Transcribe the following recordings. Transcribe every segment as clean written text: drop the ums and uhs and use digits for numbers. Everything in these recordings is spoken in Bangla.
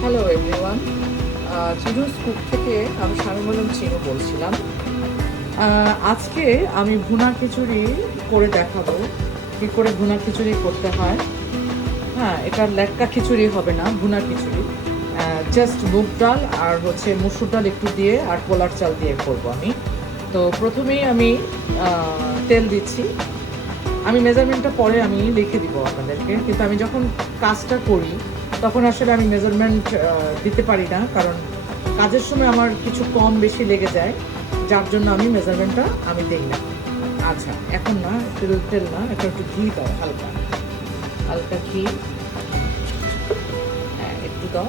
হ্যালো এভরিওয়ান, চিনুস কুক থেকে আমি শামীম আলম চিনু বলছিলাম। আজকে আমি ভুনা খিচুড়ি করে দেখাবো কী করে ভুনা খিচুড়ি করতে হয়। হ্যাঁ, এটা লেটকা খিচুড়ি হবে না, ভুনা খিচুড়ি। জাস্ট মুগ ডাল আর হচ্ছে মুসুর ডাল একটু দিয়ে আর পোলার চাল দিয়ে করবো আমি। তো প্রথমেই আমি তেল দিচ্ছি। আমি মেজারমেন্টটা পরে আমি লিখে দিব আপনাদেরকে, কিন্তু আমি যখন কাজটা করি তখন আসলে আমি মেজারমেন্ট দিতে পারি না, কারণ কাজের সময় আমার কিছু কম বেশি লেগে যায়, যার জন্য আমি মেজারমেন্টটা আমি দিই না। আচ্ছা, এখন না তেল তেল না, এখন একটু ঘি দাও, হালকা হালকা ঘি। হ্যাঁ, একটু দাও,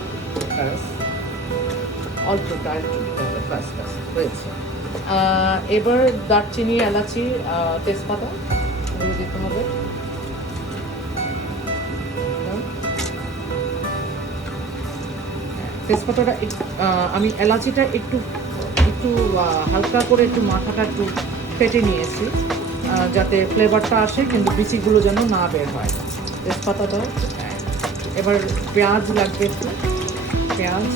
ব্যাস অল্পটা একটু ব্যাস ব্যাস হয়েছে। এবার দারচিনি, এলাচি, তেজপাতা দিতে হবে। তেজপাতাটা আমি এলাচিটা একটু একটু হালকা করে একটু মাথাটা একটু ফেটে নিয়েছি, যাতে ফ্লেভারটা আসে কিন্তু বিচিগুলো যেন না বের হয়। তেজপাতাটা, এবার পেঁয়াজ লাগবে একটু, পেঁয়াজ।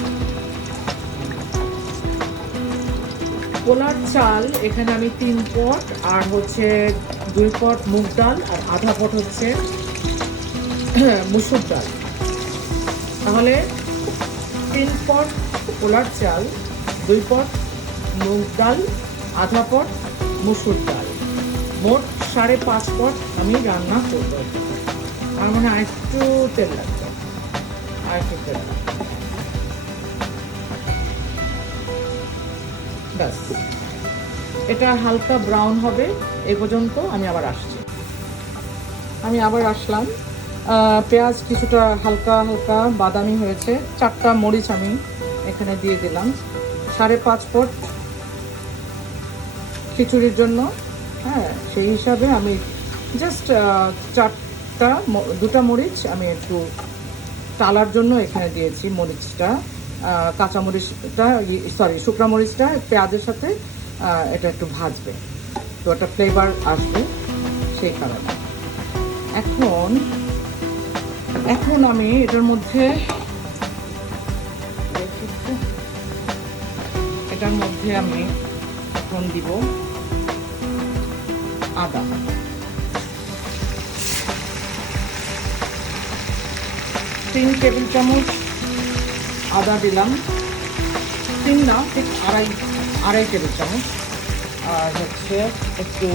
পোলার চাল এখানে আমি 3 পট আর হচ্ছে 2 পট মুগ ডাল আর আধা পট হচ্ছে মুসুর ডাল। তাহলে 3 পট পোলার চাল, 2 পট মুগ ডাল, আধা পট মুসুর ডাল, মোট 5.5 পট আমি রান্না করবো। আমার মনে হয় আরেকটু তেল লাগবে, আরেকটু তেল লাগবে। ব্যাস, এটা হালকা ব্রাউন হবে এ পর্যন্ত। আমি আবার আসলাম। পেঁয়াজ কিছুটা হালকা হালকা বাদামি হয়েছে। 4টা মরিচ আমি এখানে দিয়ে দিলাম। 5.5 পট খিচুড়ির জন্য। হ্যাঁ, সেই হিসাবে আমি জাস্ট 2টা মরিচ আমি একটু টালার জন্য এখানে দিয়েছি। মরিচটা, কাঁচা মরিচটা, শুকনো মরিচটা পেঁয়াজের সাথে এটা একটু ভাজবে, তো একটা ফ্লেভার আসবে সেই কারণে। এখন আমি এটার মধ্যে আমি এখন দিব আদা। 3 টেবিল চামচ আদা দিলাম। 3 না, ঠিক আড়াই টেবিল চামচ। আর হচ্ছে একটু,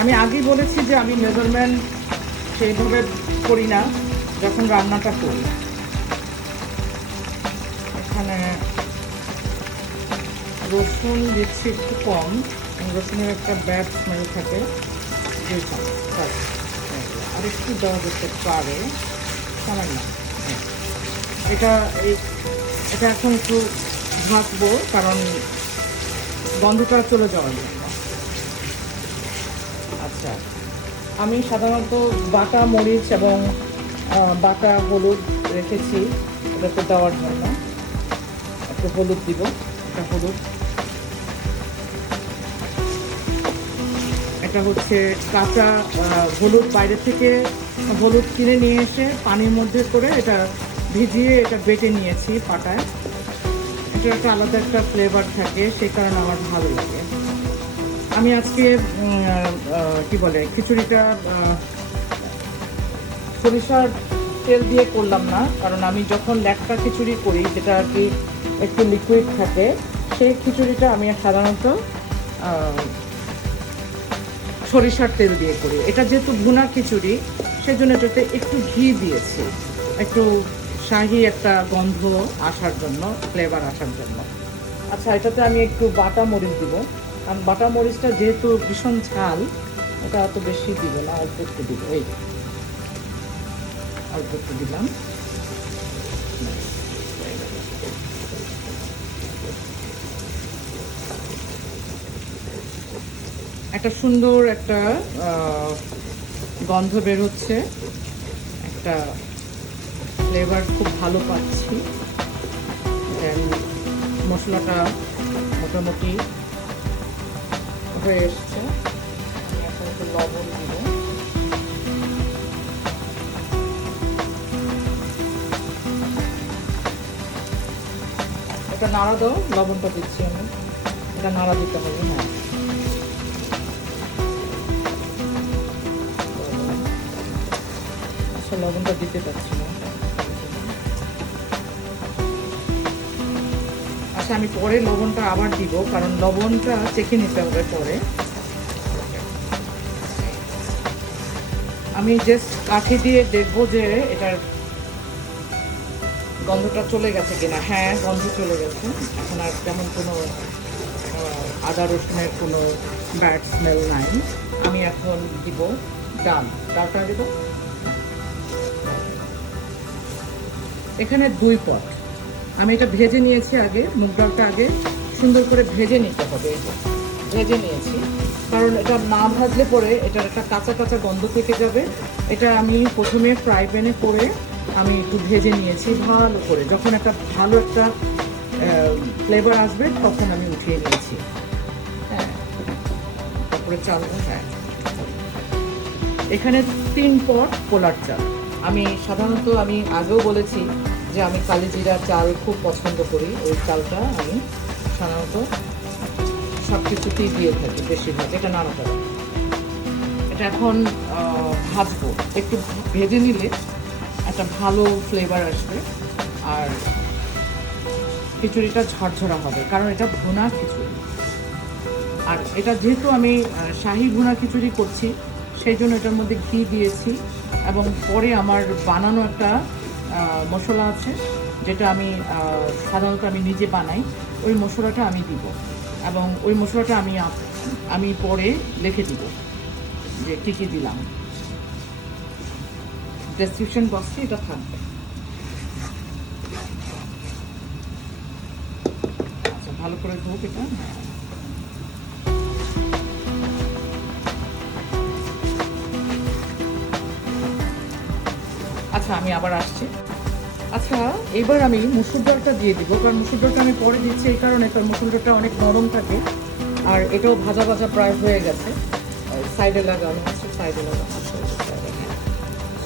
আমি আগেই বলেছি যে আমি মেজারমেন্ট সেইভাবে করি না যখন রান্নাটা করি। এখানে রসুন দিচ্ছি একটু কম, রসুনের একটা ব্যাড স্মেল থাকে। 2 চামচ, আর একটু দেওয়া যেতে পারে, সামান্য। এটা এখন একটু ভাজবো, কারণ গন্ধটা চলে যাওয়ার জন্য। আচ্ছা, আমি সাধারণত বাটা মরিচ এবং বাটা হলুদ রেখেছি এটাতে দেওয়ার জন্য। একটু হলুদ দিব, এটা হলুদ। এটা হচ্ছে কাঁচা হলুদ, বাইরে থেকে হলুদ কিনে নিয়ে এসে পানির মধ্যে করে এটা ভিজিয়ে এটা বেটে নিয়েছি পাটায়। এটা একটা আলাদা একটা ফ্লেভার থাকে, সেই কারণে আমার ভালো লাগে। আমি আজকে খিচুড়িটা সরিষার তেল দিয়ে করলাম না, কারণ আমি যখন লেটকা খিচুড়ি করি, যেটা আর কি একটু লিকুইড থাকে, সেই খিচুড়িটা আমি সাধারণত সরিষার তেল দিয়ে করি। এটা যেহেতু ভুনা খিচুড়ি, সেজন্য এটাতে একটু ঘি দিয়েছি, একটু শাহি একটা গন্ধ আসার জন্য, ফ্লেভার আসার জন্য। আচ্ছা, এটাতে আমি একটু বাটা মরিচ দিব, কারণ বাটা মরিচটা যেহেতু ভীষণ ঝাল, এটা অত বেশি দিব না, অল্প একটু দিব। এই অল্প একটু দিলাম। একটা সুন্দর একটা গন্ধ বের হচ্ছে, একটা ফ্লেভার খুব ভালো পাচ্ছি। মশলাটা মোটামুটি হয়ে এসছে। এখন একটু লবণ দিব। এটা নাড়া দাও, লবণটা দিচ্ছি আমি। এটা নাড়া দিতে হবে। হ্যাঁ, আচ্ছা লবণটা দিতে পারছি না। আচ্ছা আমি পরে লবণটা আবার দিব, কারণ লবণটা চেখে নিতে হবে পরে। আমি জাস্ট কাঠি দিয়ে দেখবো যে এটার গন্ধটা চলে গেছে কিনা। হ্যাঁ, গন্ধ চলে গেছে। এখন আর তেমন কোনো আদা রসুনের কোনো ব্যাড স্মেল নাই। আমি এখন দিব ডালটা দিব। এখানে 2 পট আমি এটা ভেজে নিয়েছি আগে। মুগ ডালটা আগে সুন্দর করে ভেজে নিতে হবে। এই যে ভেজে নিয়েছি, কারণ এটা না ভাজলে পরে এটার একটা কাঁচা কাঁচা গন্ধ থেকে যাবে। এটা আমি প্রথমে ফ্রাই প্যানে করে আমি একটু ভেজে নিয়েছি ভালো করে। যখন একটা ভালো একটা ফ্লেভার আসবে তখন আমি উঠিয়ে নিয়েছি। হ্যাঁ, তারপরে চাল। হ্যাঁ, এখানে 3 পট পোলার চাল। আমি সাধারণত আমি আগেও বলেছি যে আমি কালিজিরা চাল খুব পছন্দ করি। ওই চালটা আমি সাধারণত সব কিছুতেই দিয়ে থাকি বেশিরভাগ। এটা নাড়া করা, এটা এখন ভাজবো। একটু ভেজে নিলে একটা ভালো ফ্লেভার আসবে আর খিচুড়িটা ঝরঝরা হবে, কারণ এটা ভুনা খিচুড়ি। আর এটা যেহেতু আমি শাহী ভুনা খিচুড়ি করছি, সেই জন্য এটার মধ্যে ঘি দিয়েছি। এবং পরে আমার বানানো একটা মশলা আছে, যেটা আমি সাধারণত আমি নিজে বানাই। ওই মশলাটা আমি দিব, এবং ওই মশলাটা আমি পরে লিখে দিব যে কী কী দিলাম। ডেসক্রিপশন বক্সে এটা থাকবে। আচ্ছা, ভালো করে ধোক এটা। হ্যাঁ, আচ্ছা আমি আবার আসছি। আচ্ছা, এবার আমি মুসুর ডালটা দিয়ে দিব, কারণ মুসুর ডালটা আমি পরে দিচ্ছি এই কারণে, কারণ মুসুর ডালটা অনেক নরম থাকে। আর এটাও ভাজা ভাজা প্রায় হয়ে গেছে। সাইডে লাগানো আছে, সাইডে লাগানো আছে,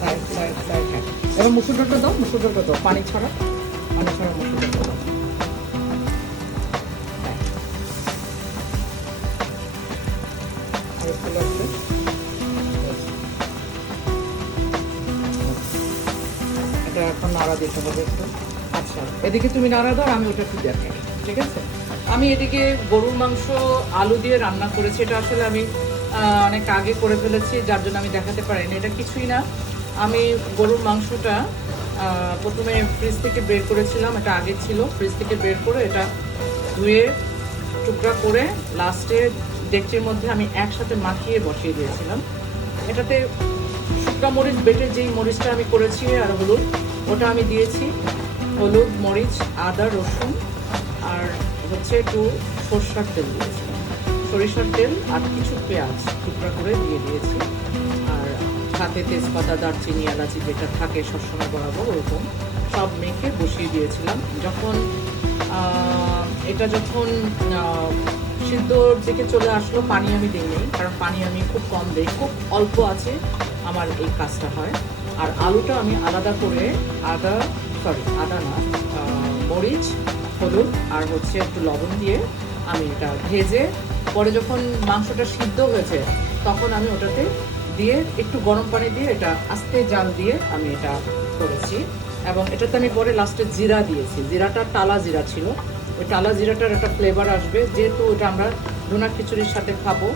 সাইড সাইড সাইড। হ্যাঁ, এবার মুসুর ডালটা দাও, মুসুর ডালটা দাও, পানি ছাড়া মুসুর ডালটা দাও। হ্যাঁ, আর একটু লাগবে। এটা এখন নাড়া দিতে হবে একটু। আচ্ছা, এদিকে তুমি নাড়া দাও, আমি ওটা একটু দেখাই। ঠিক আছে, আমি এদিকে গরুর মাংস আলু দিয়ে রান্না করেছি। এটা আসলে আমি অনেক আগে করে ফেলেছি, যার জন্য আমি দেখাতে পারিনি। এটা কিছুই না, আমি গরুর মাংসটা প্রথমে ফ্রিজ থেকে বের করেছিলাম। এটা আগে ছিল, ফ্রিজ থেকে বের করে এটা ধুয়ে টুকরা করে লাস্টে ডেকচির মধ্যে আমি একসাথে মাখিয়ে বসিয়ে দিয়েছিলাম। এটাতে শুকনা মরিচ বেটে যেই মরিচটা আমি করেছি আর হলুদ, ওটা আমি দিয়েছি। হলুদ, মরিচ, আদা, রসুন আর হচ্ছে একটু সরষার তেল দিয়েছিলাম। সরিষার তেল আর কিছু পেঁয়াজ টুকরা করে দিয়ে দিয়েছি। আর সাথে তেজপাতা, দারচিনি, এলাচি যেটা থাকে সবসময় বরাবর, ওরকম সব মেখে বসিয়ে দিয়েছিলাম। এটা যখন সিদ্ধর দিকে চলে আসলো, পানি আমি দিইনি, কারণ পানি আমি খুব কম দিই, খুব অল্প আছে আমার এই কাজটা হয়। আর আলুটা আমি আলাদা করে আদা না, মরিচ, হলুদ আর হচ্ছে একটু লবণ দিয়ে আমি এটা ভেজে পরে যখন মাংসটা সিদ্ধ হয়েছে তখন আমি ওটাতে দিয়ে একটু গরম পানি দিয়ে এটা আস্তে জাল দিয়ে আমি এটা করেছি। এবং এটাতে আমি পরে লাস্টে জিরা দিয়েছি। জিরাটা টালা জিরা ছিল, ওই টালা জিরাটার একটা ফ্লেভার আসবে, যেহেতু ওটা আমরা ভুনা খিচুড়ির সাথে খাবো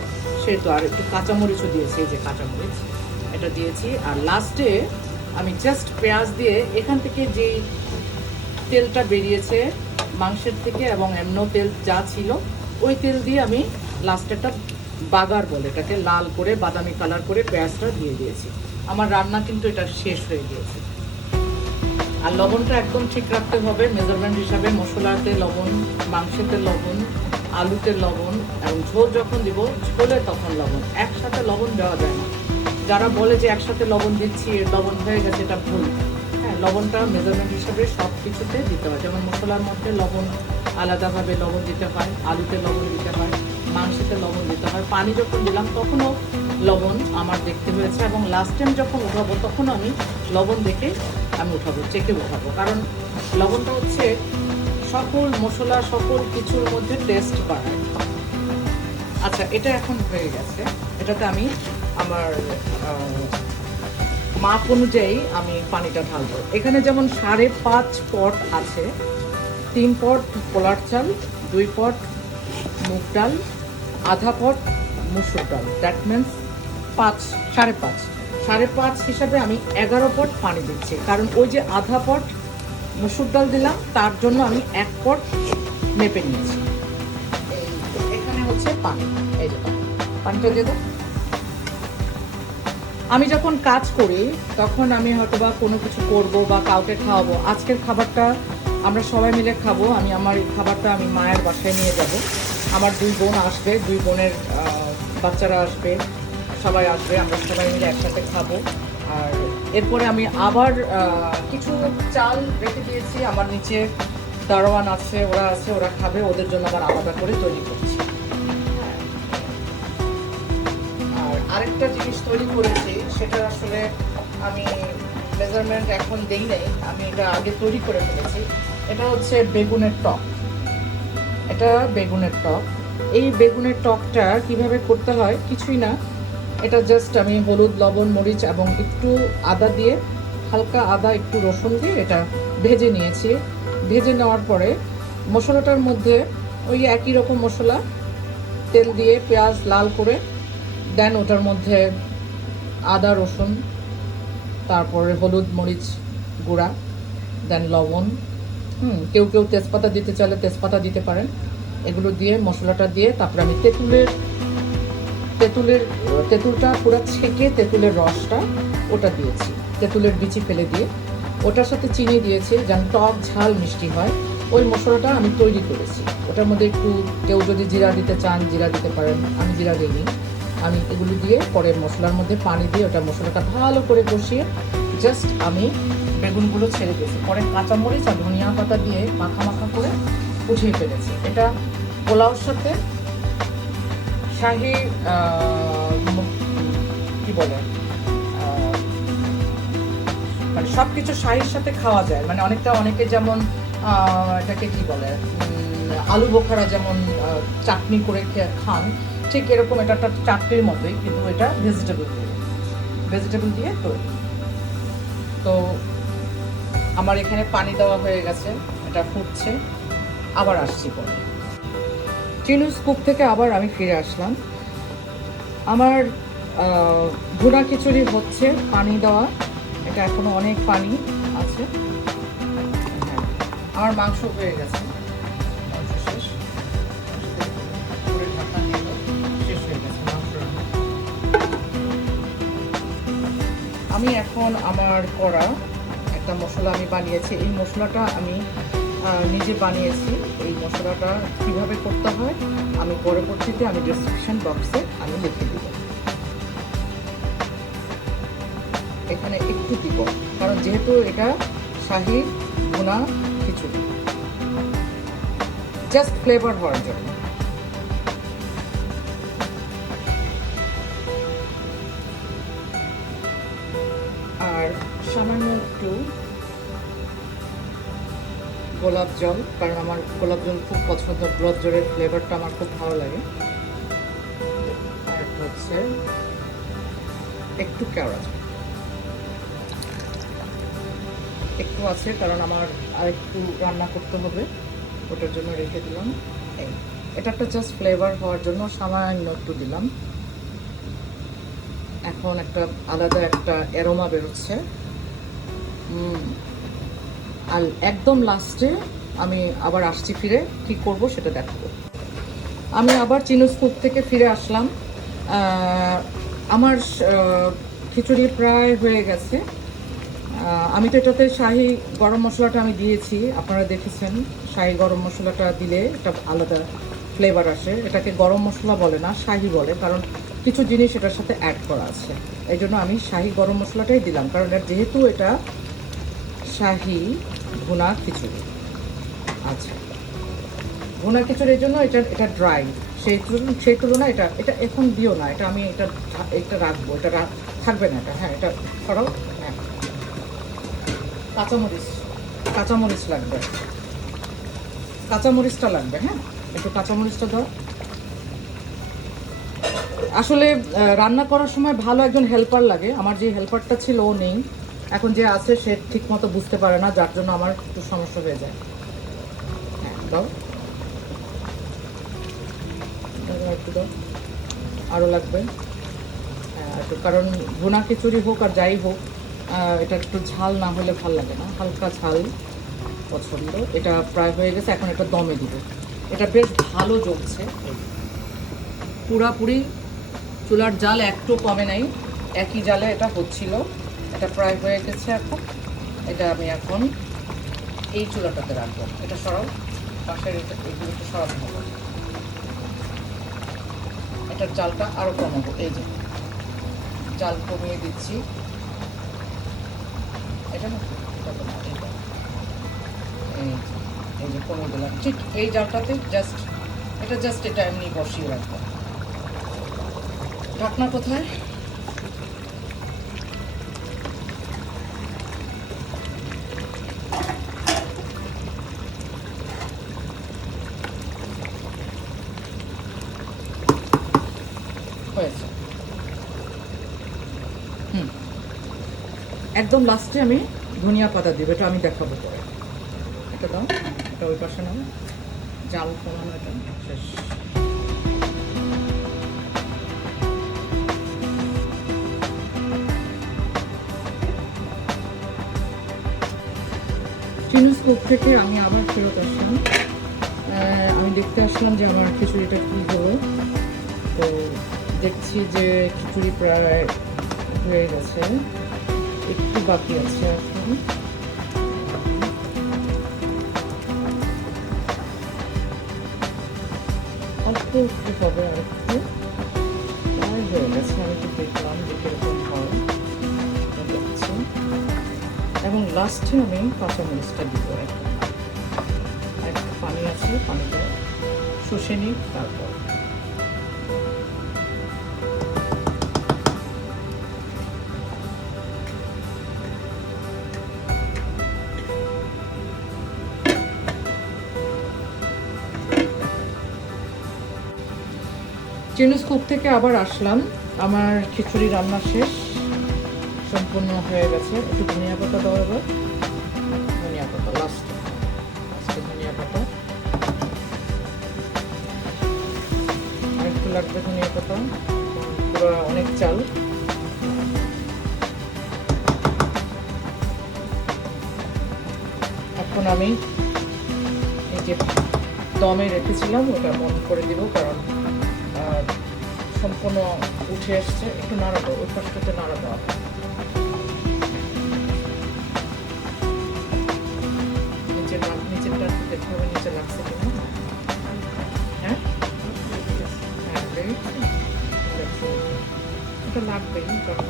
সেহেতু। আর একটু কাঁচামরিচও দিয়েছি, এই যে কাঁচামরিচ এটা দিয়েছি। আর লাস্টে আমি জাস্ট পেঁয়াজ দিয়ে এখান থেকে যে তেলটা বেরিয়েছে মাংসের থেকে এবং এমন তেল যা ছিল ওই তেল দিয়ে আমি লাস্টে একটা বাগার বলে এটাকে, লাল করে বাদামি কালার করে পেঁয়াজটা দিয়ে দিয়েছি। আমার রান্না কিন্তু এটা শেষ হয়ে গিয়েছে। আর লবণটা একদম ঠিক রাখতে হবে মেজারমেন্ট হিসাবে। মশলাতে লবণ, মাংসেতে লবণ, আলুতে লবণ, এবং ঝোল যখন দিব ঝোলে তখন লবণ। একসাথে লবণ দেওয়া যায় না। যারা বলে যে একসাথে লবণ দিচ্ছি লবণ হয়ে গেছে, এটা ভুল। হ্যাঁ, লবণটা মেজারমেন্ট হিসাবে সব কিছুতে দিতে হয়। যেমন মশলার মধ্যে লবণ আলাদাভাবে লবণ দিতে হয়, আলুতে লবণ দিতে হয়, মাংসেতে লবণ দিতে হয়। পানি যখন দিলাম তখনও লবণ আমার দেখতে হয়েছে, এবং লাস্ট টাইম যখন উঠাবো তখন আমি লবণ দেখে আমি উঠাবো, চেকে উঠাবো। কারণ লবণটা হচ্ছে সকল মশলা সকল কিছুর মধ্যে টেস্ট বাড়ায়। আচ্ছা, এটা এখন হয়ে গেছে। এটাতে আমি আমার মাপ অনুযায়ী আমি পানিটা ঢালবো। এখানে যেমন 5.5 পট আছে, 3 পট পোলার চাল, 2 পট মুগ ডাল, আধা পট মুসুর ডাল, দ্যাট মিনস 5.5 হিসাবে আমি 11 পট পানি দিচ্ছি। কারণ ওই যে আধা পট মুসুর ডাল দিলাম, তার জন্য আমি 1 পট মেপে নিয়েছি। এখানে হচ্ছে পানি, এই যে পানিটা দিয়ে দাও। আমি যখন কাজ করি তখন আমি হয়তো বা কোনো কিছু করবো বা কাউকে খাওয়াবো। আজকের খাবারটা আমরা সবাই মিলে খাবো। আমি আমার এই খাবারটা আমি মায়ের বাসায় নিয়ে যাব। আমার 2 বোন আসবে, 2 বোনের বাচ্চারা আসবে, সবাই আসবে, আমরা সবাই মিলে একসাথে খাবো। আর এরপরে আমি আবার কিছু চাল রেখে দিয়েছি, আমার নিচে দারোয়ান আছে, ওরা খাবে, ওদের জন্য আবার আলাদা করে তৈরি করছি। আর আরেকটা জিনিস তৈরি করেছি, সেটা আসলে আমি মেজারমেন্ট এখন দেই নাই, আমি এটা আগে তৈরি করে ফেলেছি। এটা হচ্ছে বেগুনের টক। এই বেগুনের টকটা কিভাবে করতে হয় কিছুই না, এটা জাস্ট আমি হলুদ, লবণ, মরিচ এবং একটু আদা দিয়ে, হালকা আদা একটু রসুন দিয়ে এটা ভেজে নিয়েছি। ভেজে নেওয়ার পরে মশলাটার মধ্যে ওই একই রকম মশলা, তেল দিয়ে পেঁয়াজ লাল করে দেন, ওটার মধ্যে আদা রসুন, তারপরে হলুদ মরিচ গুঁড়া, দেন লবণ, কেউ তেজপাতা দিতে চাইলে তেজপাতা দিতে পারেন। এগুলো দিয়ে মশলাটা দিয়ে তারপরে আমি তেঁতুলটা পুরো ছেঁকে তেঁতুলের রসটা ওটা দিয়েছি, তেঁতুলের বিচি ফেলে দিয়ে ওটার সাথে চিনি দিয়েছি যেন টক ঝাল মিষ্টি হয়। ওই মশলাটা আমি তৈরি করেছি। ওটার মধ্যে একটু কেউ যদি জিরা দিতে চান জিরা দিতে পারেন, আমি জিরা দিইনি। আমি এগুলো দিয়ে পরে মশলার মধ্যে পানি দিয়ে ওটা মশলাটা ভালো করে কষিয়ে জাস্ট আমি বেগুনগুলো ছেড়ে দিয়েছি। পরে কাঁচামরিচ আর ধনিয়া পাতা দিয়ে মাখা করে উঠিয়ে ফেলেছি। এটা পোলাওর সাথে শাহি কি বলে, মানে সব কিছু শাহির সাথে খাওয়া যায়। মানে অনেকে যেমন এটাকে কি বলে, আলু বোখারা যেমন চাটনি করে খান, ঠিক এরকম এটা একটা চাটনির মতোই, কিন্তু এটা ভেজিটেবল দিয়ে তৈরি। তো আমার এখানে পানি দেওয়া হয়ে গেছে, এটা ফুটছে, আবার আসছি পরে। চিনুস কুক থেকে আবার আমি ফিরে আসলাম। আমার ভুনা খিচুড়ি হচ্ছে, পানি দেওয়া, এটা এখনো অনেক পানি আছে। হ্যাঁ, আমার মাংস হয়ে গেছে, মাংস শেষ, শেষ হয়ে গেছে মাংস। আমি এখন আমার করা একটা মশলা আমি বানিয়েছি। এই মশলাটা আমি নিজে বানিয়েছি। এই মশলাটা কিভাবে করতে হয় আমি পরবর্তীতে আমি ডেসক্রিপশন বক্সে আমি লিখে দিব। এখানে একটু দিব, কারণ যেহেতু এটা শাহি ভুনা খিচুড়ি, জাস্ট ফ্লেভার হওয়ার জন্য। আর সামান্য একটু গোলাপ জল, কারণ আমার গোলাপ জল খুব পছন্দ, গোলাপ জলের ফ্লেভারটা আমার খুব ভালো লাগে। আর হচ্ছে একটু কেওড়া জল একটু আছে, কারণ আমার আর একটু রান্না করতে হবে, ওটার জন্য রেখে দিলাম। এটা একটা জাস্ট ফ্লেভার হওয়ার জন্য সামান্য একটু দিলাম। এখন একটা আলাদা একটা অ্যারোমা বেরোচ্ছে। আর একদম লাস্টে আমি আবার আসছি ফিরে, কি করব সেটা দেখাবো। আমি আবার চিনুস কুক থেকে ফিরে আসলাম। আমার খিচুড়ি প্রায় হয়ে গেছে। আমি তো এটাতে শাহি গরম মশলাটা আমি দিয়েছি, আপনারা দেখেছেন। শাহি গরম মশলাটা দিলে একটা আলাদা ফ্লেভার আসে। এটাকে গরম মশলা বলে না, শাহি বলে, কারণ কিছু জিনিস এটার সাথে অ্যাড করা আছে। এই জন্য আমি শাহি গরম মশলাটাই দিলাম, কারণ যেহেতু এটা শাহি ভুনা খিচুড়ি। আচ্ছা, ভুনা খিচুড়ির জন্য এটা ড্রাই, সেই তুলনায় এটা এখন দিও না, এটা আমি এটা রাখবো, এটা থাকবে না এটা। হ্যাঁ, এটা সরাও। হ্যাঁ, কাঁচামরিচ লাগবে। কাঁচামরিচটা লাগবে, হ্যাঁ একটু কাঁচামরিচটা দাও। আসলে রান্না করার সময় ভালো একজন হেল্পার লাগে, আমার যে হেল্পারটা ছিল ও নেই, এখন যে আছে সে ঠিক মতো বুঝতে পারে না, যার জন্য আমার একটু সমস্যা হয়ে যায়। হ্যাঁ দাও, একটু দাও, আরও লাগবে। হ্যাঁ একটু, কারণ ভুনা খিচুড়ি হোক আর যাই হোক এটা একটু ঝাল না হলে ভাল লাগে না, হালকা ঝাল পছন্দ। এটা প্রায় হয়ে গেছে, এখন এটা দমে দিব। এটা বেশ ভালো জমছে, পুরাপুরি চুলার জাল একটু কমে নাই, একই জালে এটা হচ্ছিল। এটা প্রায় হয়ে গেছে এখন। এটা আমি এখন এই চুলাটাতে রাখবো। এটা সরাও, পাশের এগুলো একটু সরাতে হবে। এটার জালটা আরও কমাবো, এই যে জাল কমিয়ে দিচ্ছি। এটা না, এটা তো না, এইটা এই যে কমিয়ে দিলাম। ঠিক এই জালটাতে জাস্ট এটা এমনি বসিয়ে রাখবো। ঢাকনা কোথায়? হয়েছে। একদম লাস্টে আমি ধনিয়া পাতা দিব, এটা আমি দেখাবো পরে। এটা দাও, এটা ওই পাশে নাও, জাল কমানো, এটা শেষ। চিনুস কুক থেকে আমি আবার ফেরত আসলাম। আমি দেখতে আসলাম যে আমার খিচুড়িটা কী হলো। তো দেখছি যে খিচুড়ি প্রায় হয়ে গেছে, একটু বাকি আছে এখন। অল্প একটু হবে, আর একটু প্রায় হয়ে গেছে। আমি তো দেখলাম যে কীরকম হয় দেখছি। এবং লাস্টে আমি কাঁচামরিচটা দিব। একটু পানি আছে, পানিটা শুষে নিই তারপর। চিনুস কুক থেকে আবার আসলাম, আমার খিচুড়ি রান্না শেষ, সম্পূর্ণ হয়ে গেছে। একটু ধনিয়া পাতা দেওয়া, এবার ধনিয়া পাতা লাস্টে ধনিয়া পাতা আর একটু লাগবে ধনিয়া পাতা, পুরো অনেক চাল। এখন আমি এই যে দমে রেখেছিলাম ওটা বন্ধ করে দিব, কারণ সম্পূর্ণ উঠে এসছে। একটু নাড়াবো, ওই পাশটাতে নাড়াবো। নিচেরটা দেখতে হবে নিচে লাগছে কিনা। হ্যাঁ এটা লাগবেই, কারণ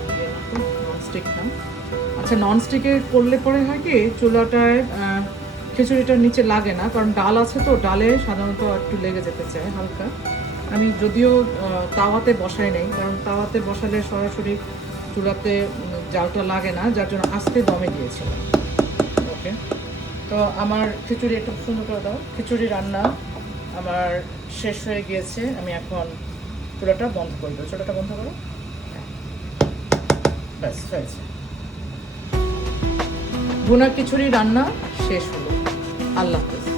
ননস্টিক না। আচ্ছা, ননস্টিকে করলে পরে হয় কি চুলাটায় খিচুড়িটার নিচে লাগে না, কারণ ডাল আছে তো, ডালে সাধারণত একটু লেগে যেতে চায় হালকা। আমি যদিও তাওয়াতে বসাই নাই, কারণ তাওয়াতে বসালে সরাসরি চুলাতে জালটা লাগে না, যার জন্য আস্তে দমে দিয়েছিলাম। ওকে, তো আমার খিচুড়ি একটু সুন্দর করে দাও। খিচুড়ি রান্না আমার শেষ হয়ে গিয়েছে। আমি এখন চুলাটা বন্ধ করে দেবো। চুলাটা বন্ধ করো, ব্যাস হয়েছে। ভুনা খিচুড়ি রান্না শেষ হলো। আল্লাহ হাফেজ।